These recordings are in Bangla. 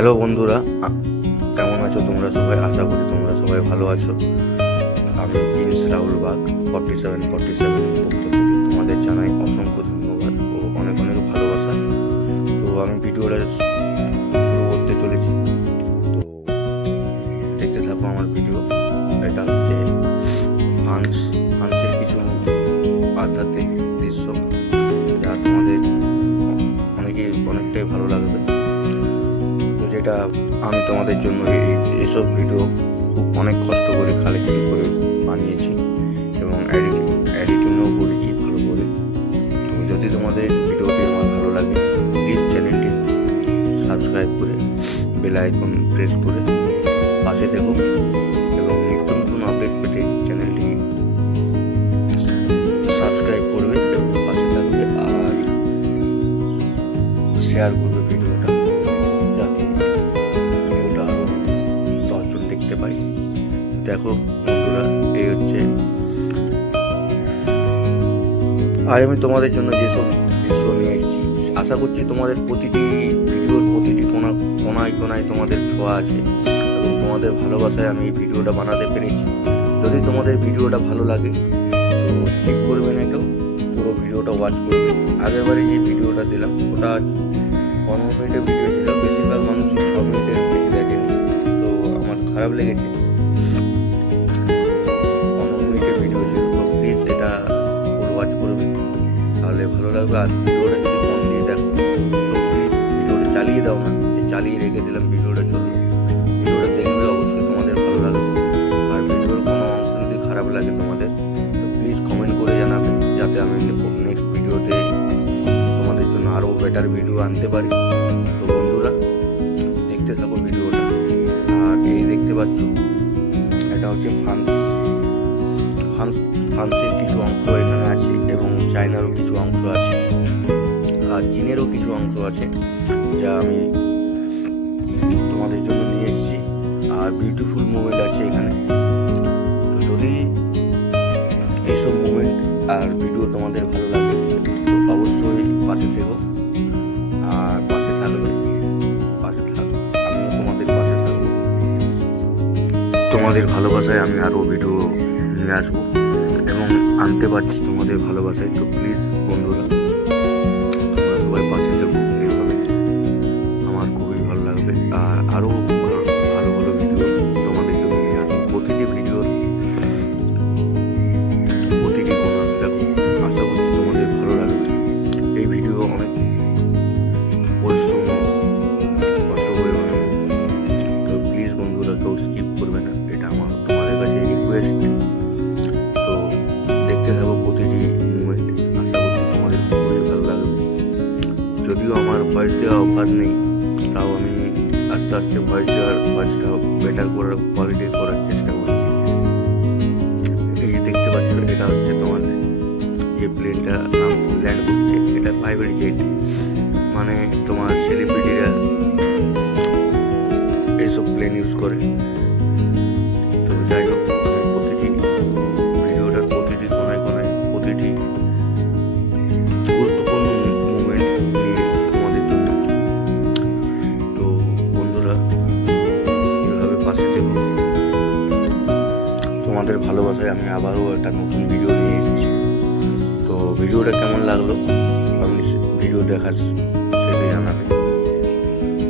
হ্যালো বন্ধুরা, কেমন আছো তোমরা সবাই? আশা করি তোমরা সবাই ভালো আছো। আমি প্রিন্স রাহুল বাগ 47 পক্ষ থেকে তোমাদের জানাই অসংখ্য ধন্যবাদ ও অনেক অনেক ভালোবাসা। তো আমি ভিডিওটা শুরু করতে চলেছি, তো দেখতে থাকো আমার ভিডিও। এটা হচ্ছে ফ্রান্সের কিছু আধ্যাত্মিক দৃশ্য, যা তোমাদের অনেকটাই ভালো লাগবে। যেটা আমি তোমাদের জন্য এইসব ভিডিও খুব অনেক কষ্ট করে কালেকশন করে বানিয়েছি এবং এডিটিংও করেছি ভালো করে। তো যদি তোমাদের ভিডিওটি আমার ভালো লাগে, প্লিজ চ্যানেলটি সাবস্ক্রাইব করে বেল আইকন প্রেস করে পাশে থেকো এবং নিত্য নতুন আপডেট পেতে চ্যানেলটি সাবস্ক্রাইব করবে এবং পাশে থাকবে আর শেয়ার করবে ভিডিওটা, যাতে ভিডিওটা আরও 10 জন দেখতে পাই। দেখো বন্ধুরা, এই হচ্ছে আজ আমি তোমাদের জন্য যেসব দৃশ্য নিয়ে এসেছি। আশা করছি তোমাদের প্রতিটি ভিডিওর প্রতিটি কোনায় তোমাদের ছোঁয়া আছে এবং তোমাদের ভালোবাসায় আমি এই ভিডিওটা বানাতে পেরেছি। যদি তোমাদের ভিডিওটা ভালো লাগে তো স্কিপ করবে না, কেউ পুরো ভিডিওটা ওয়াচ করবে। আগেরবারে যে ভিডিওটা দিলাম ওটা 15 মিনিটের ভিডিও ছিল, বেশিরভাগ মানুষই 6 মিনিটের বেশি দেখেনি, তো আমার খারাপ লেগেছে। 15 মিনিটের ভিডিও ছিল, তো প্লিজ এটা ফুল ওয়াচ করবে, তাহলে ভালো লাগবে। আর ভিডিওটা যদি মন দিয়ে দেখো তো প্লিজ ভিডিওটা চালিয়ে দাও না, যে চালিয়ে রেখে দিলাম ভিডিওটা চলবে। ভিডিওটা দেখবে, অবশ্যই তোমাদের ভালো লাগবে। আর ভিডিওর কোনো অংশ যদি খারাপ লাগে তোমাদের তো প্লিজ কমেন্ট করে জানাবে, যাতে আমি নেক্সট ভিডিওতে তোমাদের জন্য আরও বেটার ভিডিও আনতে পারি। তো বন্ধুরা, দেখতে থাকো ভিডিওটা। আর এই দেখতে পাচ্ছ, এটা হচ্ছে ফ্রান্সের কিছু অংশ এখানে আছে এবং চায়নারও কিছু অংশ আছে আর চীনেরও কিছু অংশ আছে, যা আমি তোমাদের জন্য নিয়ে এসেছি। আর বিউটিফুল মুভমেন্ট আছে এখানে। তো যদি এইসব মুভমেন্ট আর ভিডিও তোমাদের ভালো লাগে তো অবশ্যই পাশে থেকো আর পাশে থাকবে, আমিও তোমাদের পাশে থাকবো। তোমাদের ভালোবাসায় আমি আরও ভিডিও নিয়ে আসবো এবং আনতে পারছি তোমাদের ভালোবাসায়। তো প্লিজ বন্ধুরা, তোমরা সবাই পাশে থাকো, এভাবে আমার খুবই ভালো লাগবে। আর আরও ভালো ভালো ভিডিও তোমাদের জন্য নিয়ে আসবো। প্রতিটি ভিডিওর প্রতিটি কোণা দেখো, আশা করছি তোমাদের ভালো লাগবে। এই ভিডিও অনেক পরিশ্রম কষ্ট করে বানাবো, তো প্লিজ বন্ধুরা কেউ স্কিপ করবে না, এটা আমার তোমাদের কাছে রিকোয়েস্ট। তো দেখতে থাকো প্রতিটি মুভমেন্ট, আশা করছি তোমাদের খুবই ভালো লাগবে। যদিও আমার ভয়েস দেওয়া অভ্যাস নেই, তাও আমি আস্তে আস্তে ভয়েসটা বেটার করার কোয়ালিটি করার চেষ্টা করছি। এই যে দেখতে পাচ্ছ, এটা হচ্ছে তোমার যে প্লেনটা ল্যান্ড করছে, এটা প্রাইভেট জেট, মানে তোমার সেলিব্রিটিরা এইসব প্লেন ইউজ করে। তো যাই হোক, আমি প্রতিটি ভিডিওটার প্রতিটি কোনায় প্রতিটি গুরুত্বপূর্ণ মুভমেন্ট নিয়ে এসেছি তোমাদের জন্য। তো বন্ধুরা, এইভাবে পাশে থেকো, তোমাদের ভালোবাসায় আমি আবারও একটা নতুন ভিডিও নিয়ে এসেছি। তো ভিডিওটা কেমন লাগলো আপনি ভিডিও দেখার শেষে জানাবে।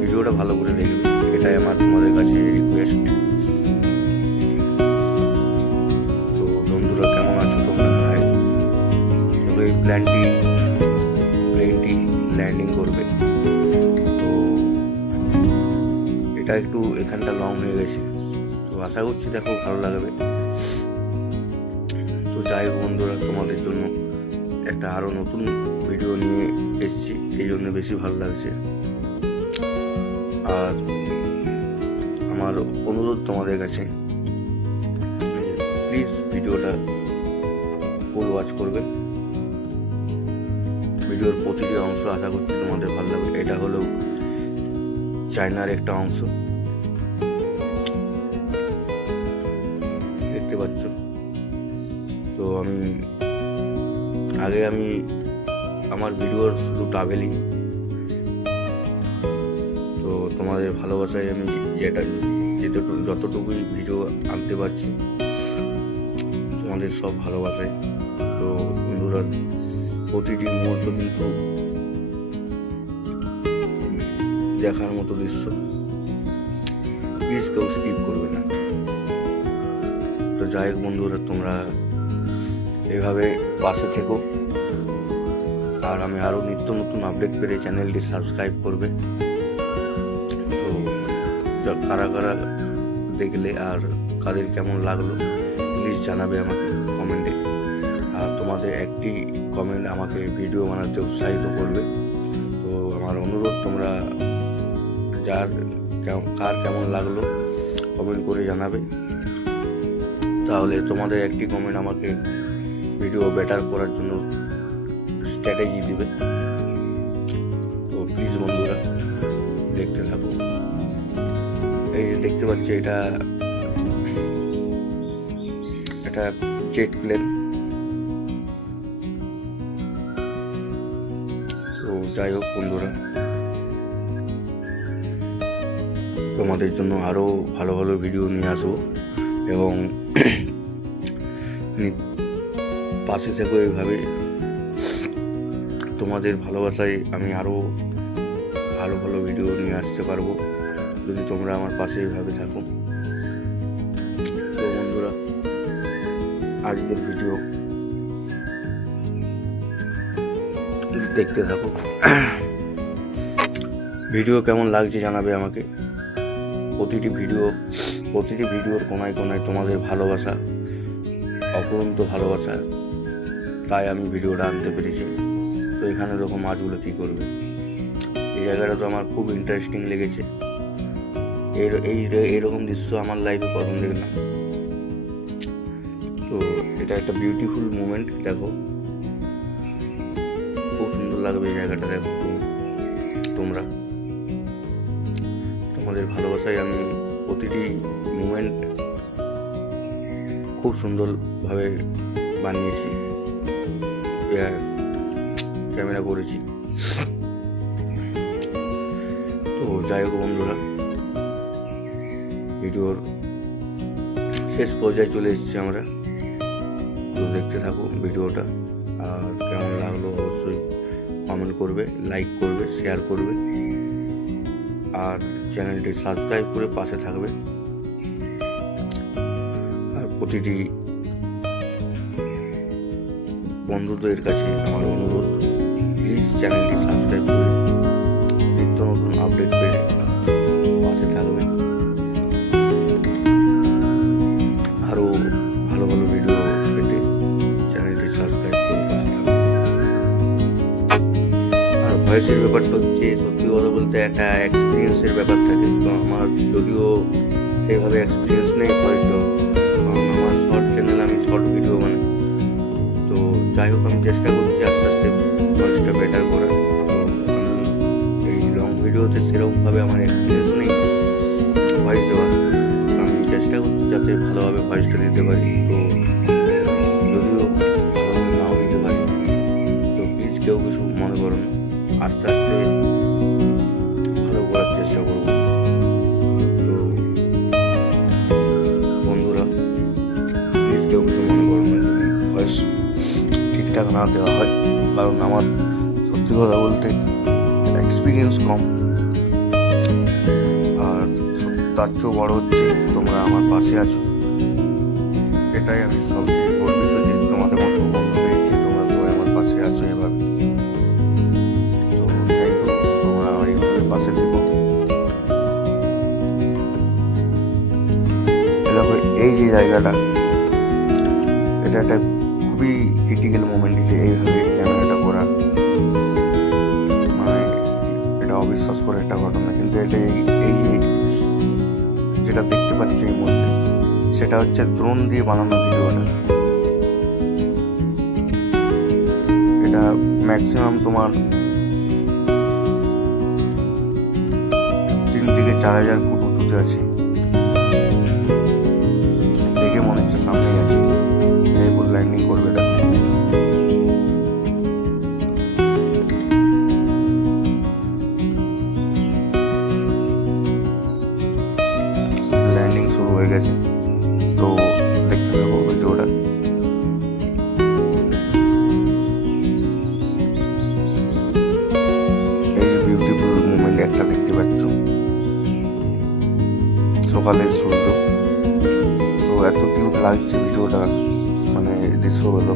ভিডিওটা ভালো করে দেখবে, এটাই আমার তোমাদের কাছে রিকোয়েস্ট। তো বন্ধুরা, কেমন আছো তোমরা? এই প্লেনটি ল্যান্ডিং করবে, তো এটা একটু এখানটা লং হয়ে গেছে, তো আশা করছি দেখো ভালো লাগবে। তো যাই হোক বন্ধুরা, তোমাদের জন্য একটা আরও নতুন ভিডিও নিয়ে এসেছি, এই জন্য বেশি ভালো লাগছে। আর আমার অনুরোধ তোমাদের কাছে, প্লিজ ভিডিওটা ফুল ওয়াচ করবে। ভিডিওর প্রতিটি অংশ আশা করছি তোমাদের ভালো লাগবে। এটা হলো চায়নার একটা অংশ, দেখতে পাচ্ছ। তো আমি আমার ভিডিওর শুধু ট্রাভেলিং, তো তোমাদের ভালোবাসায় আমি যতটুকুই ভিডিও আনতে পারছি তোমাদের সব ভালোবাসায়। তো বন্ধুরা, প্রতিটি মুহূর্ত কিন্তু দেখার মতো দৃশ্য, প্লিজ কেউ স্কিপ করবে না। তো যাই হোক বন্ধুরা, তোমরা এভাবে পাশে থেকো, আর আমি আরও নিত্য নতুন আপডেট পেলে চ্যানেলটি সাবস্ক্রাইব করবে। তো কারা কারা দেখলে আর কাদের কেমন লাগলো প্লিজ জানাবে আমাকে কমেন্টে। আর তোমাদের একটি কমেন্ট আমাকে ভিডিও বানাতে উৎসাহিত করবে। তো আমার অনুরোধ, তোমরা কার কেমন লাগলো কমেন্ট করে জানাবে, তাহলে তোমাদের একটি কমেন্ট আমাকে ভিডিও বেটার করার জন্য স্ট্র্যাটেজি দিবে। তো প্লিজ বন্ধুরা দেখতে থাকো। এই যে দেখতে পাচ্ছি, এটা জেট প্লেন। তো যাই হোক বন্ধুরা, তোমাদের জন্য আরও ভালো ভালো ভিডিও নিয়ে আসবো, এবং পাশে থেকো এইভাবে। তোমাদের ভালোবাসায় আমি আরও ভালো ভালো ভিডিও নিয়ে আসতে পারবো যদি তোমরা আমার পাশে এইভাবে থাকো। তো বন্ধুরা, আজকের ভিডিও দেখতে থাকো। ভিডিও কেমন লাগছে জানাবে আমাকে। প্রতিটি ভিডিওর কোনায় কোনায় তোমাদের ভালোবাসা, অপরন্ত ভালোবাসা, তাই আমি ভিডিওটা আনতে পেরেছি। তো এখানে এরকম মাছগুলো কী করবে, এই জায়গাটা তো আমার খুব ইন্টারেস্টিং লেগেছে। এইরকম দৃশ্য আমার লাইফে প্রথম দেখলাম। তো এটা একটা বিউটিফুল মোমেন্ট। দেখো, খুব সুন্দর লাগবে এই জায়গাটা। দেখো তোমরা, তোমাদের ভালোবাসায় আমি প্রতিটি মোমেন্ট খুব সুন্দরভাবে বানিয়েছি, ক্যামেরা করেছি। তো যাই হোক বন্ধুরা, ভিডিওর শেষ পর্যায়ে চলে এসেছি আমরা। তো দেখতে থাকো ভিডিওটা, আর কেমন লাগলো অবশ্যই কমেন্ট করবে, লাইক করবে, শেয়ার করবে, আর চ্যানেলটি সাবস্ক্রাইব করে পাশে থাকবে। আর প্রতিটি বন্ধুদের কাছে আমার অনুরোধ, প্লিজ চ্যানেলটি সাবস্ক্রাইব করে নিত্য নতুন আপডেট পেয়ে পাশে থাকবে। আরও ভালো ভালো ভিডিও পেতে চ্যানেলটি সাবস্ক্রাইব করে পাশে থাকবে। আর ভয়েসের ব্যাপারটা হচ্ছে, সত্যি কথা বলতে একটা এক্সপিরিয়েন্সের ব্যাপার থাকে। তো আমার যদিও সেইভাবে এক্সপিরিয়েন্স নেই হয়তো, কারণ আমার শর্ট চ্যানেল, আমি শর্ট ভিডিও বানাই। তো যাই হোক, আমি চেষ্টা করছি আস্তে আস্তে ভয়েসটা বেটার করার। তো আমি এই লং ভিডিওতে সেরকমভাবে আমার এক্সপিরিয়েন্স নেই ভয়েস দেওয়ার। আমি চেষ্টা করছি যাতে ভালোভাবে ভয়েসটা দিতে পারি। তো যদিও ভালোভাবে নাও দিতে পারি, তো প্লিজ কেউ কিছু মনে করো না, আস্তে আস্তে ভালো করার চেষ্টা করব। তো বন্ধুরা, প্লিজ কেউ কিছু মনে করো না যদি ভয়েস ঠিকঠাক না দেওয়া হয়, কারণ আমার সত্যি কথা বলতে এক্সপিরিয়েন্স কম। আর তার চেয়েও বড় হচ্ছে তোমরা আমার পাশে আছো, এটাই আমি সবচেয়ে গর্বিত যে তোমাদের মতো বন্ধু পেয়েছি, তোমরা সবাই আমার পাশে আছো এভাবে। তো থ্যাংক ইউ, তোমরা এইভাবে পাশে থেকো। দেখো, এই যে জায়গাটা, এটা একটা খুবই ক্রিটিক্যাল মোমেন্ট, যে এইভাবে ক্যামেরাটা করা, মানে এটা অবিশ্বাস করে একটা ঘটনা। কিন্তু এটা এই যেটা দেখতে পাচ্ছি এই মধ্যে, সেটা হচ্ছে ড্রোন দিয়ে বানানো ভিডিওটা। এটা ম্যাক্সিমাম তোমার 3 থেকে 4,000 ফুট উঁচুতে আছে। দেখে মনে হচ্ছে সামনে আছে, এরপর ল্যান্ডিং করবে। এটা গেছে। তো দেখতে থাকো ভিডিওটা। এই যে বিউটিফুল মোমেন্ট একটা দেখতে পাচ্ছ, সকালের সূর্য। তো এত কিউট লাগছে ভিডিওটা, মানে দৃশ্যগুলো।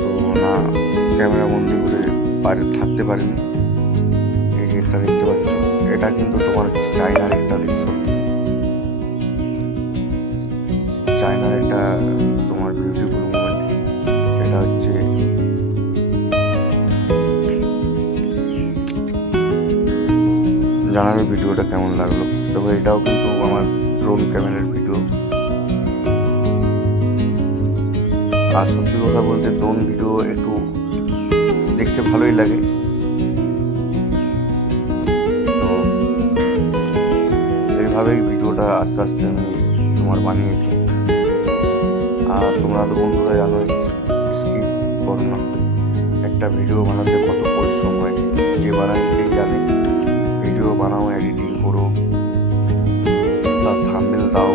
তো না ক্যামেরা বন্দি করে থাকতে পারিনি। এই যে একটা দেখতে পাচ্ছ, এটা কিন্তু তোমার হচ্ছে চায়নার একটা দৃশ্য, চায়নার একটা তোমার বিউটিফুল মোমেন্ট, যেটা হচ্ছে জানাবে ভিডিওটা কেমন লাগলো। তবে এটাও কিন্তু আমার ড্রোন ক্যামেরার ভিডিও। আর সত্যি কথা বলতে ড্রোন ভিডিও একটু দেখতে ভালোই লাগে। তো এইভাবেই ভিডিওটা আস্তে আস্তে আমি তোমার বানিয়েছি। আর তোমরা তো বন্ধুরা জানো, স্কিপ করো না। একটা ভিডিও বানাতে কত পরিশ্রম হয়, যে বানায় সেই জানে। ভিডিও বানাও, এডিটিং করো, তার থাম্বনেল দাও,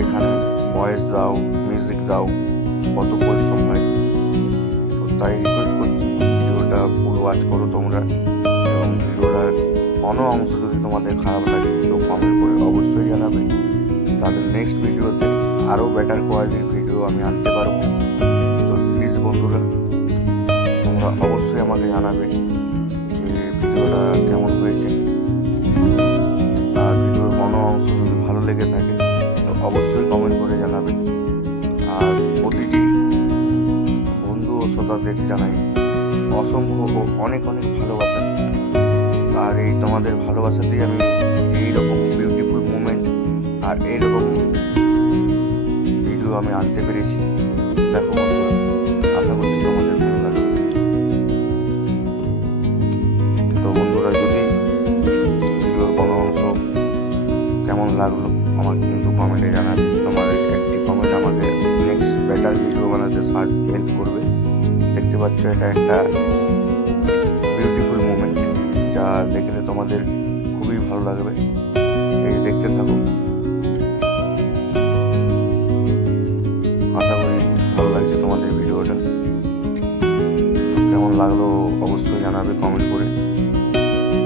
এখানে ভয়েস দাও, মিউজিক দাও, কত পরিশ্রম হয়। তো তাই রিকোয়েস্ট করছি ভিডিওটা ফুল ওয়াচ করো তোমরা। এবং ভিডিওটার কোনো অংশ যদি তোমাদের খারাপ লাগে তো কমেন্ট করে অবশ্যই জানাবে। তাহলে নেক্সট ভিডিওতে আরও বেটার কোয়ালিটির ভিডিও আমি আনতে পারবো। তো প্লিজ বন্ধুরা, তোমরা অবশ্যই আমাকে জানাবে যে ভিডিওটা কেমন হয়েছে। আর ভিডিওর কোনো অংশ যদি ভালো লেগে থাকে তো অবশ্যই কমেন্ট করে জানাবে। আর প্রতিটি বন্ধু ও শ্রোতাদের জানাই অসংখ্য ও অনেক অনেক ভালোবাসা। আর এই তোমাদের ভালোবাসাতেই আমি এইরকম বিউটিফুল মোমেন্ট আর এইরকম ভিডিও আমি আনতে পেরেছি। দেখো বন্ধুরা, আশা করছি তোমাদের ভালো লাগবে। তো বন্ধুরা, যদি ভিডিওর কোনো অংশ কেমন লাগলো আমাকে কিন্তু কমেন্টে জানাবে। তোমাদের একটি কমেন্ট আমাকে নেক্সট বেটার ভিডিও বানাতে হেল্প করবে। দেখতে পাচ্ছ, এটা একটা বিউটিফুল মোমেন্ট যা দেখলে তোমাদের খুবই ভালো লাগবে। এই দেখতে থাকো, আশা করি ভালো লাগছে তোমাদের ভিডিওটা। কেমন লাগলো অবশ্যই জানাবে কমেন্ট করে।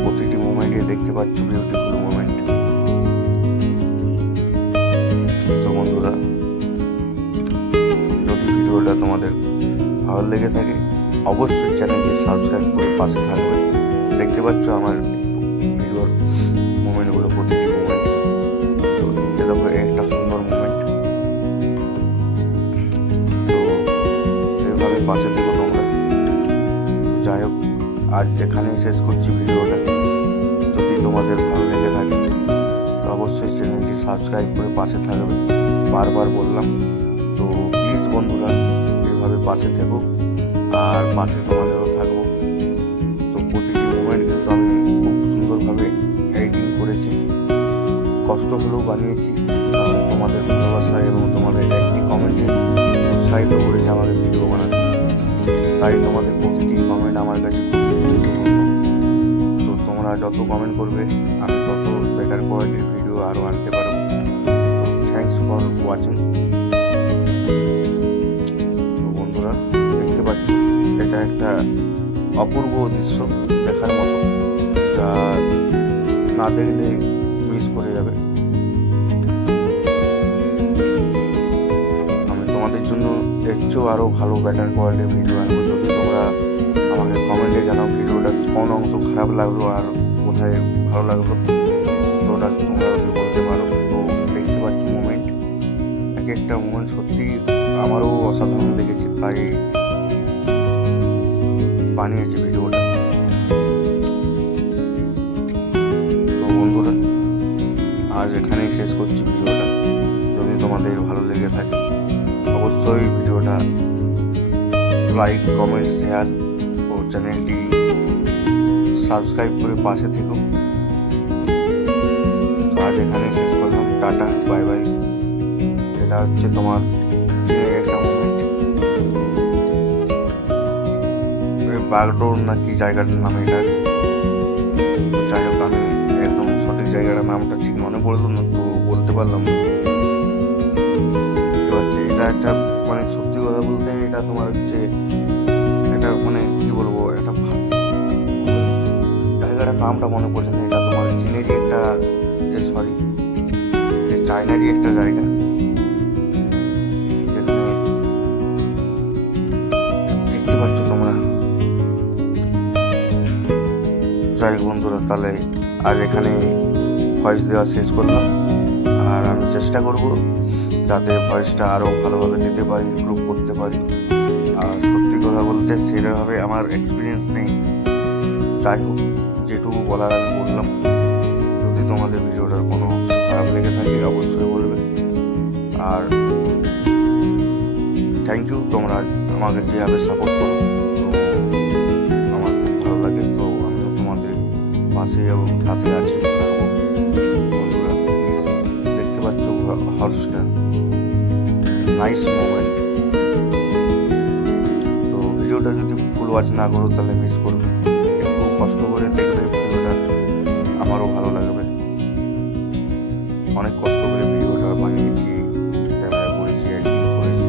প্রতিটি মোমেন্টে দেখতে পাচ্ছ বিউটিফুল মোমেন্ট। তো বন্ধুরা, যদি ভিডিওটা তোমাদের ভালো লেগে থাকে অবশ্যই চ্যানেলটি সাবস্ক্রাইব করে পাশে থাকবে। দেখতে পাচ্ছ আমার ভিডিওর মোমেন্টগুলো, প্রতিটি মোমেন্ট। তো দেখো একটা সুন্দর মোমেন্ট। তো এইভাবে পাশে থেকো তোমরা। যাই হোক, আজ এখানেই শেষ করছি ভিডিওটা। যদি তোমাদের ভালো লেগে থাকে তো অবশ্যই চ্যানেলটি সাবস্ক্রাইব করে পাশে থাকবে, বারবার বললাম। তো প্লিজ বন্ধুরা, এইভাবে পাশে থেকো আর পাশে তোমাদেরও থাকবো। তো প্রতিটি মোমেন্ট কিন্তু আমি খুব সুন্দরভাবে এডিটিং করেছি, কষ্ট হলেও বানিয়েছি। কারণ তোমাদের ভালোবাসা এবং তোমাদের একটি কমেন্টে উৎসাহিত করেছে আমাদের ভিডিও বানাতে। তাই তোমাদের প্রতিটি কমেন্ট আমার কাছে খুব গুরুত্বপূর্ণ। তো তোমরা যত কমেন্ট করবে আমি তত বেটার কোয়ালিটির ভিডিও আরও আনতে পারবো। Thanks for watching. তো বন্ধুরা, দেখতে পাচ্ছ এটা একটা অপূর্ব দৃশ্য, দেখার মতো, যা না দেখলে মিস করে যাবে। আমি তোমাদের জন্য এর চেয়েও আরও ভালো বেটার কোয়ালিটির ভিডিও আনবো। যদি তোমরা আমাকে কমেন্টে জানাও ভিডিওটা কোন অংশ খারাপ লাগলো আর কোথায় ভালো লাগলো, তো ওটা তোমরা যদি বলতে পারো। তো দেখতে পাচ্ছ মোমেন্ট, এক একটা মোমেন্ট সত্যি আমারও অসাধারণ লেগেছে, তাই বানিয়েছি ভিডিওটা। তো বন্ধুরা, আজ এখানেই শেষ করছি ভিডিওটা। যদি তোমাদের ভালো লেগে থাকে অবশ্যই ভিডিওটা লাইক, কমেন্ট, শেয়ার ও চ্যানেলটি সাবস্ক্রাইব করে পাশে থেকো। তো আজ এখানেই শেষ করলাম, টাটা, বাই বাই। এটা হচ্ছে তোমার একটা মোমেন্ট, বাগডোর না কি জায়গাটার নাম এটা। যাই হোক, আমি একদম সঠিক জায়গাটার নাম নামটা ঠিক মনে পড়লো না, তো বলতে পারলাম না। বুঝতে পারছি, এটা একটা মানে সত্যি কথা বলতে এটা তোমার হচ্ছে এটা মানে কি বলবো, একটা জায়গাটার নামটা মনে পড়ছে না। এটা তোমার চীনেরই একটা, সরি, চায়নারই একটা জায়গা, যেখানে দেখতে পাচ্ছ তোমরা। যাই হোক বন্ধুরা, তাহলে আজ এখানে ভয়েস দেওয়া শেষ করলাম। আর আমি চেষ্টা করব যাতে ভয়েসটা আরও ভালোভাবে দিতে পারি, ইমপ্রুভ করতে পারি। আর সত্যি কথা বলতে সেভাবে আমার এক্সপিরিয়েন্স নেই। যাই হোক, যেটুকু বলার আমি বললাম। যদি তোমাদের ভিডিওটার কোনো খারাপ লেগে থাকে অবশ্যই বলবে। আর থ্যাংক ইউ, তোমরা আমাকে যেভাবে সাপোর্ট করো, তো আমার খুব ভালো লাগে। তো আমিও তোমাদের পাশে এবং সাথে আছি, থাকবো। বন্ধুরা প্লিজ, দেখতে পাচ্ছ হর্সটা, নাইস মোমেন্ট। তো ভিডিওটা যদি ফুল ওয়াচ না করো তাহলে মিস করবে। একটু কষ্ট করে দেখবে ভিডিওটা, আমারও ভালো লাগবে। অনেক কষ্ট করে ভিডিওটা বানিয়েছি, ক্যামেরা করেছি, এডিটিং করেছি,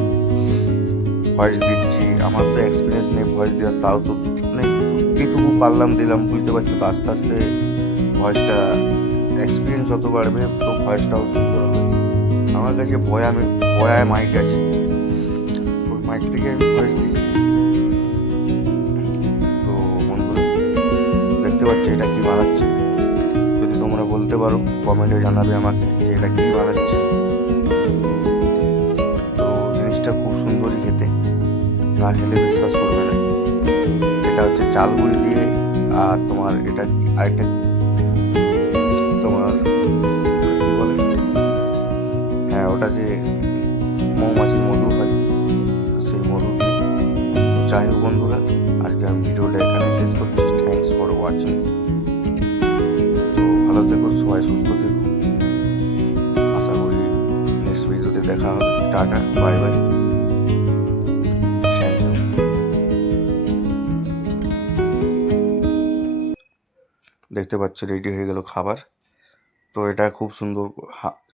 ভয়েস দিচ্ছি। আমার তো এক্সপিরিয়েন্স নেই ভয়েস দেওয়ার, তাও তো মানে যেটুকু পারলাম দিলাম। বুঝতে পারছো তো, আস্তে আস্তে ভয়েসটা এক্সপিরিয়েন্স যত বাড়বে তো ভয়েসটাও সুন্দর হবে। আমার কাছে বয়া মাইক আছে, ওই মাইক থেকে আমি ভয়েস দিই। তো বন্ধুরা দেখতে পাচ্ছ এটা কি বানাচ্ছে, যদি তোমরা বলতে পারো কমেন্টে জানাবে আমাকে যে এটা কি বানাচ্ছে। তো জিনিসটা খুব সুন্দরই খেতে, না খেলে বিশ্বাস করবে না। এটা হচ্ছে চাল গুঁড়ি দিয়ে, আর তোমার এটা আরেকটা তোমার কি বলে, হ্যাঁ ওটা যে মৌমাছির মধু হয়, তো সেই মধু দিয়ে। যাই হোক বন্ধুরা, আজকে আমি ভিডিওটা এখানে শেষ করছি। Thanks for watching. তো ভালো থেকো সবাই, সুস্থ থেকো। আশা করি নেক্সট ভিডিওতে দেখা হবে। Tata, bye bye. দেখতে পাচ্ছ রেডি হয়ে গেল খাবার। তো এটা খুব সুন্দর